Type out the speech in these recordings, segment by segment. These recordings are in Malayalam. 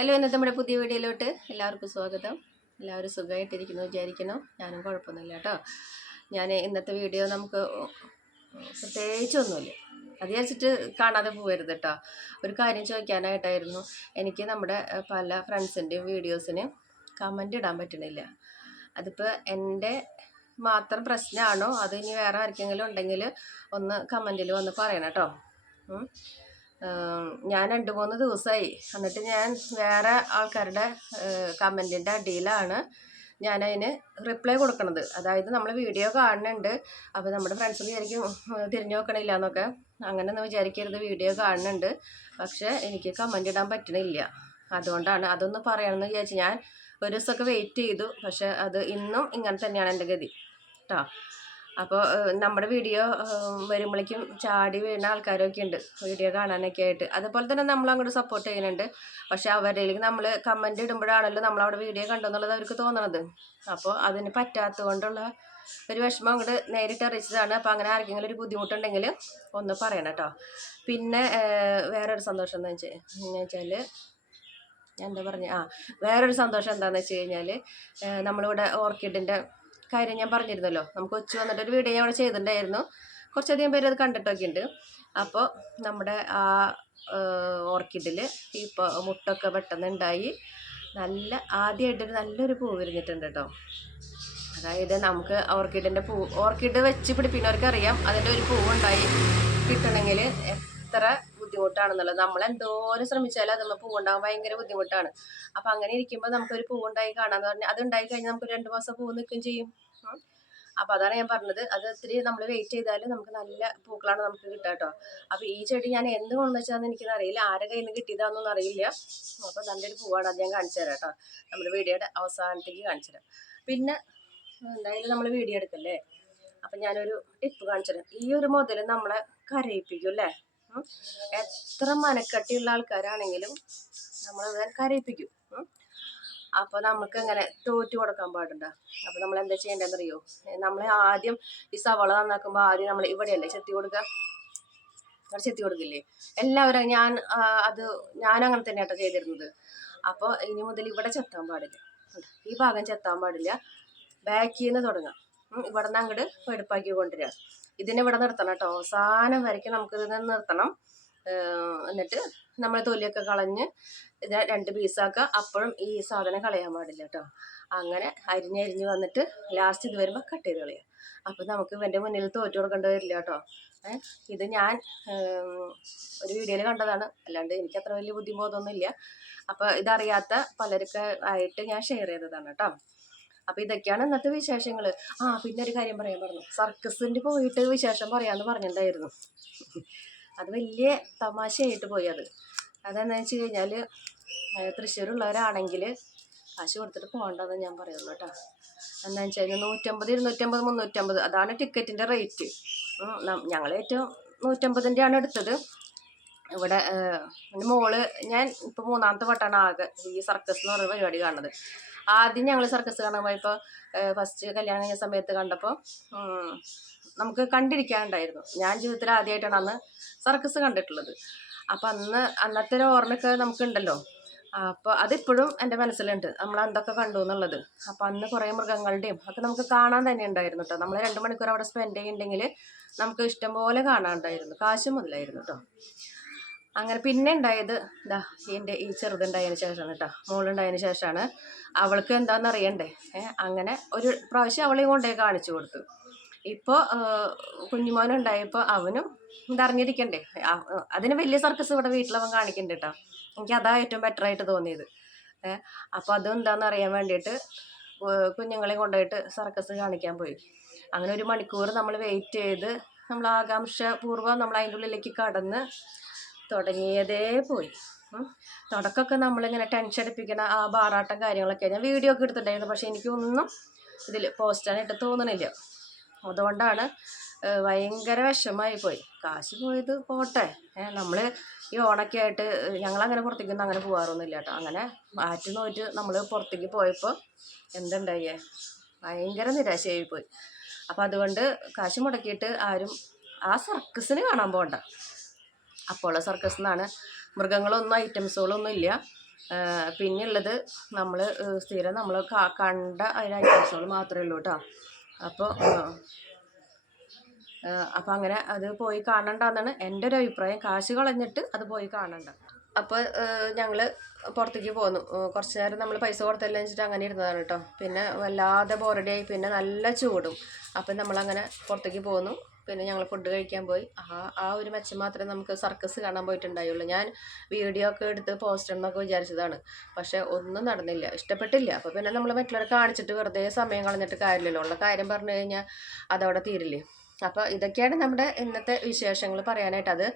ഹലോ ഇന്നത്തെ നമ്മുടെ പുതിയ വീഡിയോയിലോട്ട് എല്ലാവർക്കും സ്വാഗതം. എല്ലാവരും സുഖമായിട്ടിരിക്കുന്നു വിചാരിക്കുന്നു. ഞാനും കുഴപ്പമൊന്നുമില്ല കേട്ടോ. ഞാൻ ഇന്നത്തെ വീഡിയോ നമുക്ക് പ്രത്യേകിച്ചൊന്നുമില്ല അത് വിചാരിച്ചിട്ട് കാണാതെ പോകരുത് കേട്ടോ. ഒരു കാര്യം ചോദിക്കാനായിട്ടായിരുന്നു. എനിക്ക് നമ്മുടെ പല ഫ്രണ്ട്സിന്റെയും വീഡിയോസിന് കമന്റ് ഇടാൻ പറ്റണില്ല. അതിപ്പോൾ എന്റെ മാത്രം പ്രശ്നമാണോ? അത് ഇനി വേറെ ആർക്കെങ്കിലും ഉണ്ടെങ്കിൽ ഒന്ന് കമന്റിൽ വന്ന് പറയണം കേട്ടോ. ഞാൻ രണ്ട് മൂന്ന് ദിവസമായി എന്നിട്ട് ഞാൻ വേറെ ആൾക്കാരുടെ കമന്റിന്റെ അടിയിലാണ് ഞാനതിന് റിപ്ലൈ കൊടുക്കണത്. അതായത് നമ്മൾ വീഡിയോ കാണുന്നുണ്ട് അപ്പോൾ നമ്മുടെ ഫ്രണ്ട്സ് വിചാരിക്കും തിരിഞ്ഞു നോക്കണില്ല എന്നൊക്കെ. അങ്ങനെ വിചാരിക്കരുത്. വീഡിയോ കാണുന്നുണ്ട് പക്ഷേ എനിക്ക് കമന്റ് ഇടാൻ പറ്റണില്ല. അതുകൊണ്ടാണ് അതൊന്ന് പറയണമെന്ന് വിചാരിച്ചു ഞാൻ ഒരു ദിവസമൊക്കെ വെയിറ്റ് ചെയ്തു. പക്ഷേ അത് ഇന്നും ഇങ്ങനെ തന്നെയാണ് എന്റെ ഗതി. കേട്ടോ അപ്പോൾ നമ്മുടെ വീഡിയോ വരുമ്പോഴേക്കും ചാടി വീണ ആൾക്കാരൊക്കെ ഉണ്ട്. വീഡിയോ കാണാനൊക്കെ ആയിട്ട്. അതുപോലെ തന്നെ നമ്മൾ അങ്ങോട്ട് സപ്പോർട്ട് ചെയ്യുന്നുണ്ട്. പക്ഷേ അവരിലേക്ക് നമ്മൾ കമന്റ് ഇടുമ്പോഴാണല്ലോ നമ്മൾ അവിടെ വീഡിയോ കണ്ടെന്നുള്ളത് അവർക്ക് തോന്നണത്. അപ്പോൾ അതിന് പറ്റാത്തതുകൊണ്ടുള്ള ഒരു വിഷമം അങ്ങോട്ട് നേരിട്ട് അറിയിച്ചതാണ്. അപ്പോൾ അങ്ങനെ ആർക്കെങ്കിലും ഒരു ബുദ്ധിമുട്ടുണ്ടെങ്കിൽ ഒന്ന് പറയണം കേട്ടോ. പിന്നെ വേറൊരു സന്തോഷം എന്താ വെച്ചാൽ എന്ന് വെച്ചാൽ ഞാൻ എന്താ പറഞ്ഞ? ആ വേറൊരു സന്തോഷം എന്താണെന്ന് വെച്ച് കഴിഞ്ഞാൽ നമ്മളിവിടെ ഓർക്കിഡിന്റെ കാര്യം ഞാൻ പറഞ്ഞിരുന്നല്ലോ. നമുക്ക് കൊച്ചു വന്നിട്ട് ഒരു വീഡിയോ ഞാൻ ഇവിടെ ചെയ്തിട്ടുണ്ടായിരുന്നു. കുറച്ചധികം പേര് അത് കണ്ടിട്ടൊക്കെ ഉണ്ട്. അപ്പോൾ നമ്മുടെ ആ ഓർക്കിഡിൽ ഈ മുട്ടൊക്കെ പെട്ടെന്ന് ഉണ്ടായി നല്ല ആദ്യമായിട്ടൊരു നല്ലൊരു പൂ വിരിഞ്ഞിട്ടുണ്ട് കേട്ടോ. അതായത് നമുക്ക് ഓർക്കിഡിന്റെ പൂ ഓർക്കിഡ് വെച്ച് പിടിപ്പിക്കുന്നവർക്ക് അറിയാം അതിന്റെ ഒരു പൂവുണ്ടായി. കിട്ടണമെങ്കിൽ എത്ര ബുദ്ധിമുട്ടാണെന്നുള്ളത്. നമ്മൾ എന്തോരം ശ്രമിച്ചാലും അതുമ്മ പൂവുണ്ടാകാൻ ഭയങ്കര ബുദ്ധിമുട്ടാണ്. അപ്പം അങ്ങനെ ഇരിക്കുമ്പോൾ നമുക്കൊരു പൂവുണ്ടായി കാണാന്ന് പറഞ്ഞാൽ അത് ഉണ്ടായി കഴിഞ്ഞാൽ നമുക്ക് രണ്ട് മാസം പൂ നിൽക്കുകയും ചെയ്യും. അപ്പൊ അതാണ് ഞാൻ പറഞ്ഞത്. അത് ഒത്തിരി നമ്മൾ വെയിറ്റ് ചെയ്താലും നമുക്ക് നല്ല പൂക്കളാണ് നമുക്ക് കിട്ടുക കേട്ടോ അപ്പൊ ഈ ചെടി ഞാൻ എന്ത് കൊണ്ടുവച്ചാന്ന് എനിക്കത് അറിയില്ല. ആരെ കയ്യിൽ നിന്ന് കിട്ടിയതാണെന്നൊന്നും അറിയില്ല. അപ്പൊ നല്ലൊരു പൂവാണ്. അത് ഞാൻ കാണിച്ചു തരാം കേട്ടോ നമ്മുടെ വീഡിയോയുടെ അവസാനത്തേക്ക് കാണിച്ചു തരാം. പിന്നെ എന്തായാലും നമ്മൾ വീഡിയോ എടുക്കല്ലേ? അപ്പൊ ഞാനൊരു ടിപ്പ് കാണിച്ചു തരാം. ഈ ഒരു മുതൽ നമ്മളെ കരയിപ്പിക്കും അല്ലേ. എത്ര മനക്കട്ടിയുള്ള ആൾക്കാരാണെങ്കിലും നമ്മളെ കരയിപ്പിക്കും. ഉം. അപ്പൊ നമുക്ക് അങ്ങനെ തോറ്റു കൊടുക്കാൻ പാടുണ്ട? അപ്പൊ നമ്മൾ എന്താ ചെയ്യേണ്ടതെന്ന് അറിയോ നമ്മൾ ആദ്യം ഈ സവള നന്നാക്കുമ്പോൾ ആദ്യം നമ്മൾ ഇവിടെയല്ലേ ചെത്തി കൊടുക്കുക? അവിടെ ചെത്തി കൊടുക്കില്ലേ? എല്ലാവരും ഞാൻ അത് ഞാൻ അങ്ങനെ തന്നെ കേട്ടോ ചെയ്തിരുന്നത്. അപ്പോൾ ഇനി മുതൽ ഇവിടെ ചെത്താൻ പാടില്ല. ഈ ഭാഗം ചെത്താൻ പാടില്ല. ബാക്കിൽ നിന്ന് തുടങ്ങാം. ഇവിടെ നിന്ന് അങ്ങോട്ട് വെടുപ്പാക്കി കൊണ്ടുവരിക. ഇതിനെ ഇവിടെ നിർത്തണം കേട്ടോ. അവസാനം വരയ്ക്കും നമുക്ക് ഇതിനെ നിർത്തണം. എന്നിട്ട് നമ്മൾ തൊലിയൊക്കെ കളഞ്ഞ് ഇത് രണ്ട് പീസാക്കുക അപ്പോഴും ഈ സാധനം കളയാൻ പാടില്ല കേട്ടോ. അങ്ങനെ അരിഞ്ഞരിഞ്ഞ് വന്നിട്ട് ലാസ്റ്റ് ഇത് വരുമ്പോൾ കട്ട് ചെയ്ത് കളയുക. അപ്പോൾ നമുക്ക് ഇവന്റെ മുന്നിൽ തോറ്റു കൊടുക്കേണ്ടി വരില്ല കേട്ടോ. ഇത് ഞാൻ ഒരു വീഡിയോയിൽ കണ്ടതാണ്. അല്ലാണ്ട് എനിക്ക് അത്ര വലിയ ബുദ്ധിമുട്ടൊന്നുമില്ല. അപ്പോൾ ഇതറിയാത്ത പലരൊക്കെ ആയിട്ട് ഞാൻ ഷെയർ ചെയ്തതാണ് കേട്ടോ. അപ്പോൾ ഇതൊക്കെയാണ് ഇന്നത്തെ വിശേഷങ്ങൾ ആ പിന്നെ ഒരു കാര്യം പറയാൻ പറഞ്ഞു സർക്കസിന്റെ പോയിട്ട് വിശേഷം പറയാന്ന് പറഞ്ഞിട്ടുണ്ടായിരുന്നു. അത് വലിയ തമാശയായിട്ട് പോയി അത് അതെന്താണെന്ന് വെച്ച് കഴിഞ്ഞാൽ തൃശ്ശൂരുള്ളവരാണെങ്കിൽ കാശ് കൊടുത്തിട്ട് പോകണ്ടെന്ന് ഞാൻ പറയുള്ളൂ കേട്ടോ. എന്താണെന്ന് വെച്ച് കഴിഞ്ഞാൽ നൂറ്റമ്പത് ഇരുന്നൂറ്റമ്പത് മുന്നൂറ്റമ്പത് അതാണ് ടിക്കറ്റിന്റെ റേറ്റ്. ഞങ്ങൾ ഏറ്റവും നൂറ്റമ്പതിന്റെ ആണ് എടുത്തത്. ഇവിടെ മോൾ ഞാൻ ഇപ്പോൾ മൂന്നാമത്തെ വട്ടമാണ് ആകെ ഈ സർക്കസ് എന്ന് പറയുന്ന പരിപാടി കാണുന്നത്. ആദ്യം ഞങ്ങൾ സർക്കസ് കാണാൻ പോയപ്പോൾ ഫസ്റ്റ് കല്യാണം കഴിഞ്ഞ സമയത്ത് കണ്ടപ്പോൾ നമുക്ക് കണ്ടിരിക്കാനുണ്ടായിരുന്നു. ഞാൻ ജീവിതത്തിൽ ആദ്യമായിട്ടാണ് അന്ന് സർക്കസ് കണ്ടിട്ടുള്ളത്. അപ്പം അന്ന് അന്നത്തെ ഒരു ഓർമ്മയൊക്കെ നമുക്കുണ്ടല്ലോ. അപ്പോൾ അതിപ്പോഴും എന്റെ മനസ്സിലുണ്ട്. നമ്മൾ എന്തൊക്കെ കണ്ടു എന്നുള്ളത്. അപ്പം അന്ന് കുറേ മൃഗങ്ങളുടെയും ഒക്കെ നമുക്ക് കാണാൻ തന്നെ ഉണ്ടായിരുന്നു കേട്ടോ നമ്മൾ രണ്ട് മണിക്കൂർ അവിടെ സ്പെൻഡ് ചെയ്യുന്നുണ്ടെങ്കിൽ നമുക്ക് ഇഷ്ടംപോലെ കാണാനുണ്ടായിരുന്നു കാശ് മുതലായിരുന്നു കേട്ടോ അങ്ങനെ പിന്നെ ഉണ്ടായത് ഇതാ എന്റെ ഈ ചെറുതുണ്ടായതിന് ശേഷമാണ് കേട്ടോ മോളുണ്ടായതിന് ശേഷമാണ്. അവൾക്ക് എന്താണെന്ന് അറിയണ്ടേ? അങ്ങനെ ഒരു പ്രാവശ്യം അവളെയും കൊണ്ടേ കാണിച്ചു കൊടുത്തു. ഇപ്പോൾ കുഞ്ഞുമോനുണ്ടായപ്പോൾ അവനും ഇതറിഞ്ഞിരിക്കണ്ടേ? അതിന് വലിയ സർക്കസ് ഇവിടെ വീട്ടിലവൻ കാണിക്കണ്ട കേട്ടോ എനിക്ക് അതാ ഏറ്റവും ബെറ്റർ ആയിട്ട് തോന്നിയത്. അപ്പോൾ അതും എന്താണെന്ന് അറിയാൻ വേണ്ടിയിട്ട് കുഞ്ഞുങ്ങളെ കൊണ്ടുപോയിട്ട് സർക്കസ് കാണിക്കാൻ പോയി. അങ്ങനെ ഒരു മണിക്കൂർ നമ്മൾ വെയിറ്റ് ചെയ്ത് നമ്മൾ ആകാംക്ഷപൂർവം നമ്മൾ അതിന്റെ ഉള്ളിലേക്ക് കടന്ന് തുടങ്ങിയതേ പോയി. തുടക്കമൊക്കെ നമ്മളിങ്ങനെ ടെൻഷൻ അടിപ്പിക്കുന്ന ആ ബാറാട്ടം കാര്യങ്ങളൊക്കെ ഞാൻ വീഡിയോ ഒക്കെ എടുത്തിട്ടുണ്ടായിരുന്നു. പക്ഷേ എനിക്കൊന്നും ഇതിൽ പോസ്റ്റാനായിട്ട് തോന്നണില്ല. അതുകൊണ്ടാണ് ഭയങ്കര വിഷമായി പോയി. കാശ് പോയത് പോട്ടെ. നമ്മൾ ഈ ഓണൊക്കെ ആയിട്ട് ഞങ്ങളങ്ങനെ പുറത്തേക്കൊന്നും അങ്ങനെ പോകാറൊന്നുമില്ല കേട്ടോ. അങ്ങനെ മാറ്റി നോറ്റ് നമ്മൾ പുറത്തേക്ക് പോയപ്പോൾ എന്തുണ്ടായേ? ഭയങ്കര നിരാശയായി പോയി. അപ്പോൾ അതുകൊണ്ട് കാശ് മുടക്കിയിട്ട് ആരും ആ സർക്കസിന് കാണാൻ പോകണ്ട അപ്പോളോ സർക്കസ് എന്നാണ് മൃഗങ്ങളൊന്നും ഐറ്റംസുകളൊന്നും ഇല്ല പിന്നെയുള്ളത് നമ്മൾ സ്ഥിരം നമ്മൾ കണ്ട അതിന് ഐറ്റംസുകൾ മാത്രമേ ഉള്ളൂ കേട്ടോ. അപ്പോൾ അപ്പോൾ അങ്ങനെ അത് പോയി കാണണ്ടെന്നാണ് എന്റെ ഒരു അഭിപ്രായം. കാശ് കളഞ്ഞിട്ട് അത് പോയി കാണണ്ട. അപ്പോൾ ഞങ്ങൾ പുറത്തേക്ക് പോന്നു. കുറച്ച് നേരം നമ്മൾ പൈസ കൊടുത്തെല്ലാം വെച്ചിട്ട് അങ്ങനെ ഇരുന്നതാണ് കേട്ടോ പിന്നെ വല്ലാതെ ബോറടിയായി പിന്നെ നല്ല ചൂടും. അപ്പം നമ്മളങ്ങനെ പുറത്തേക്ക് പോന്നു. പിന്നെ ഞങ്ങൾ ഫുഡ് കഴിക്കാൻ പോയി. ആ ആ ഒരു മെച്ചം മാത്രമേ നമുക്ക് സർക്കസ് കാണാൻ പോയിട്ടുണ്ടായുള്ളൂ. ഞാൻ വീഡിയോ ഒക്കെ എടുത്ത് പോസ്റ്റ് എന്നൊക്കെ വിചാരിച്ചതാണ്. പക്ഷേ ഒന്നും നടന്നില്ല. ഇഷ്ടപ്പെട്ടില്ല. അപ്പോൾ പിന്നെ നമ്മൾ മറ്റുള്ളവരെ കാണിച്ചിട്ട് വെറുതെ സമയം കളഞ്ഞിട്ട് കാര്യമില്ലല്ലോ ഉള്ള കാര്യം പറഞ്ഞു കഴിഞ്ഞാൽ അതവിടെ തീരില്ലേ? അപ്പോൾ ഇതൊക്കെയാണ് നമ്മുടെ ഇന്നത്തെ വിശേഷങ്ങൾ പറയാനായിട്ട് അത്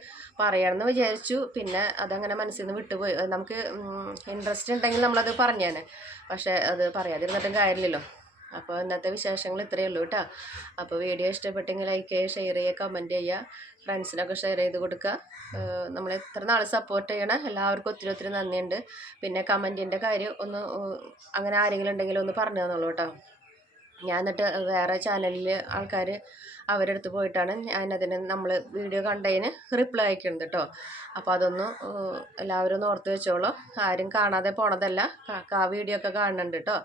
പറയണമെന്ന് വിചാരിച്ചു. പിന്നെ അതങ്ങനെ മനസ്സിൽ നിന്ന് വിട്ടുപോയി നമുക്ക് ഇൻട്രസ്റ്റ് ഉണ്ടെങ്കിൽ നമ്മളത് പറഞ്ഞേനെ. പക്ഷേ അത് പറയാതിരുന്നിട്ടും കാര്യമില്ലല്ലോ. അപ്പോൾ ഇന്നത്തെ വിശേഷങ്ങൾ ഇത്രയേ ഉള്ളൂ കേട്ടോ. അപ്പോൾ വീഡിയോ ഇഷ്ടപ്പെട്ടെങ്കിൽ ലൈക്ക് ചെയ്യുക ഷെയർ ചെയ്യുക കമന്റ് ചെയ്യുക ഫ്രണ്ട്സിനൊക്കെ ഷെയർ ചെയ്ത് കൊടുക്കുക. നമ്മൾ എത്ര നാൾ സപ്പോർട്ട് ചെയ്യണം എല്ലാവർക്കും ഒത്തിരി ഒത്തിരി നന്ദിയുണ്ട്. പിന്നെ കമന്റിന്റെ കാര്യം ഒന്ന് അങ്ങനെ ആരെങ്കിലും ഉണ്ടെങ്കിൽ ഒന്ന് പറഞ്ഞു തന്നോളൂ കേട്ടോ. ഞാൻ എന്നിട്ട് വേറെ ചാനലിൽ ആൾക്കാർ അവരുടെ അടുത്ത് പോയിട്ടാണ് ഞാനതിന് നമ്മൾ വീഡിയോ കണ്ടതിന് റിപ്ലൈ അയക്കുന്നത് കേട്ടോ അപ്പോൾ അതൊന്ന് എല്ലാവരും ഒന്ന് ഓർത്ത് വെച്ചോളൂ. ആരും കാണാതെ പോണതല്ല. ആ വീഡിയോ ഒക്കെ കാണുന്നുണ്ട് കേട്ടോ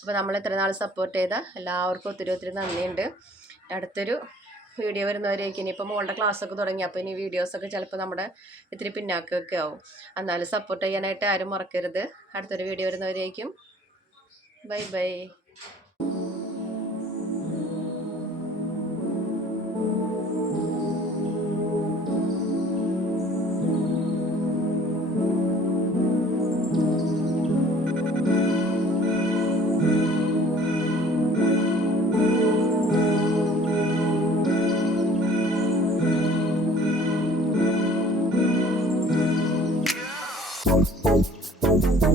അപ്പോൾ നമ്മൾ ഇത്ര നാൾ സപ്പോർട്ട് ചെയ്ത എല്ലാവർക്കും ഒത്തിരി ഒത്തിരി നന്ദിയുണ്ട്. അടുത്തൊരു വീഡിയോ വരുന്നവരേക്ക് ഇനിയിപ്പോൾ മോളുടെ ക്ലാസ്സൊക്കെ തുടങ്ങി. അപ്പോൾ ഇനി വീഡിയോസൊക്കെ ചിലപ്പോൾ നമ്മുടെ ഇത്തിരി പിന്നാക്കൊക്കെ ആവും. എന്നാലും സപ്പോർട്ട് ചെയ്യാനായിട്ട് ആരും മറക്കരുത്. അടുത്തൊരു വീഡിയോ വരുന്നവരേക്കും. Bye bye